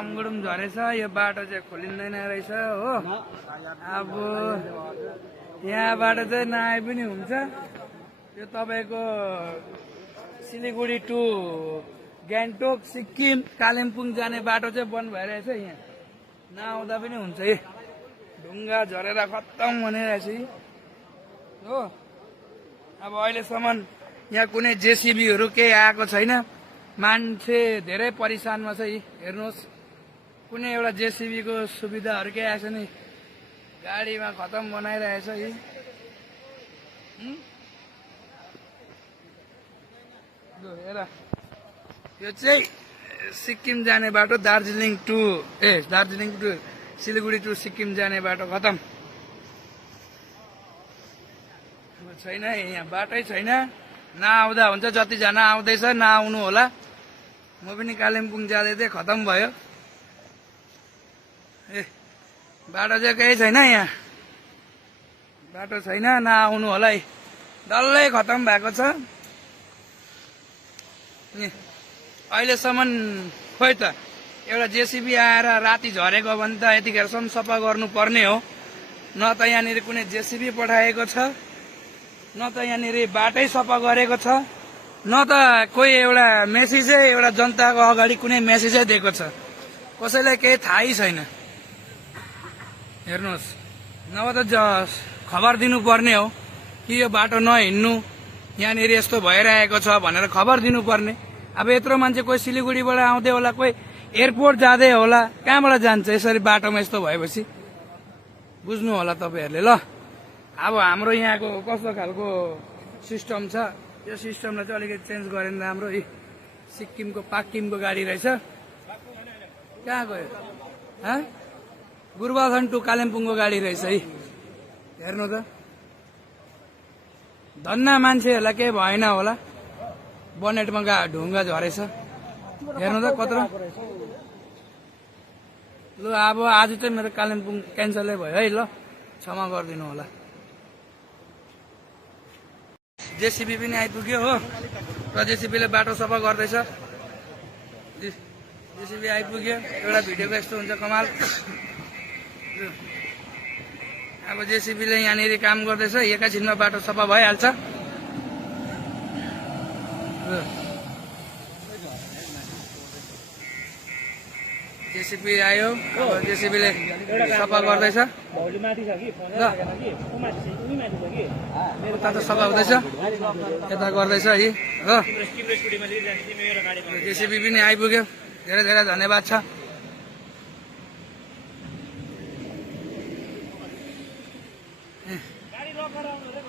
झरेछ यो बाटो चाहिँ खोलिँदैन रहेछ हो। अब यहाँबाट चाहिँ नआए पनि हुन्छ। यो तपाईँको सिलगढी टु गान्तोक सिक्किम कालिम्पोङ जाने बाटो चाहिँ बन्द भइरहेछ यहाँ। नआउँदा पनि हुन्छ है ढुङ्गा झरेर खत्तम भनिरहेछ है हो। अब अहिलेसम्म यहाँ कुनै जेसिबीहरू केही आएको छैन। मान्छे धेरै परेसानमा छ हेर्नुहोस्। कुनै एउटा जेसिबीको सुविधाहरू केही आएको छैन यी। गाडीमा खतम बनाइरहेछ यी। हेर। यो चाहिँ सिक्किम जाने बाटो दार्जिलिङ टु। ए दार्जिलिङ टु सिलगढी टु सिक्किम जाने बाटो खतम। छैन यहाँ बाटै छैन। नआउँदा हुन्छ जतिजना आउँदैछ नआउनु होला। म पनि कालिम्पोङ जाँदै थिएँ खतम भयो। ए बाटो चाहिँ केही छैन यहाँ। बाटो छैन नआउनु होला है। डल्लै खतम भएको छ। अहिलेसम्म खोइ त एउटा जेसिबी आएर राति झरेको भने त यतिखेरसम्म सफा गर्नुपर्ने हो। न त यहाँनिर कुनै जेसिबी पठाएको छ न त यहाँनिर बाटै सफा गरेको छ न त कोही एउटा मेसेजै एउटा जनताको अगाडि कुनै मेसेजै दिएको छ। कसैलाई केही थाहै छैन। हेर्नुहोस् नभए त खबर दिनुपर्ने हो। कि यो बाटो नहिँड्नु यहाँनिर यस्तो भइरहेको छ भनेर खबर दिनुपर्ने। अब यत्रो मान्छे कोही सिलगढीबाट आउँदै होला कोही एयरपोर्ट जाँदै होला कहाँबाट जान्छ यसरी बाटोमा यस्तो भएपछि? बुझ्नु होला तपाईँहरूले ल। अब हाम्रो यहाँको कस्तो खालको सिस्टम छ? यो सिस्टमलाई चाहिँ अलिकति चेन्ज गरेन राम्रो। सिक्किमको पाक्किमको गाडी रहेछ। कहाँ गयो? हँ गुरुबाथन टु कालिम्पोङको गाडी रहेछ है हेर्नु त धन्ना मान्छेहरूलाई केही भएन होला बनेटमा गा ढुङ्गा झरेछ हेर्नु त कत्रो लु अब आज चाहिँ मेरो कालिम्पोङ क्यान्सलै भयो है ल क्षमा गरिदिनु होला जेसिबी पनि आइपुग्यो हो र जेसिबीले बाटो सफा गर्दैछ जेसिबी आइपुग्यो एउटा भिडियोको यस्तो हुन्छ कमाल। अब जेसिबीले यहाँनिर काम गर्दैछ एकैछिनमा बाटो सफा भइहाल्छ। लु। जेसिबी आयो अब जेसिबीले सफा गर्दैछ। उता त सफा हुँदैछ। यता गर्दैछ है हो जेसिबी पनि आइपुग्यो। धेरै धेरै धन्यवाद छ। Dari lokal orang.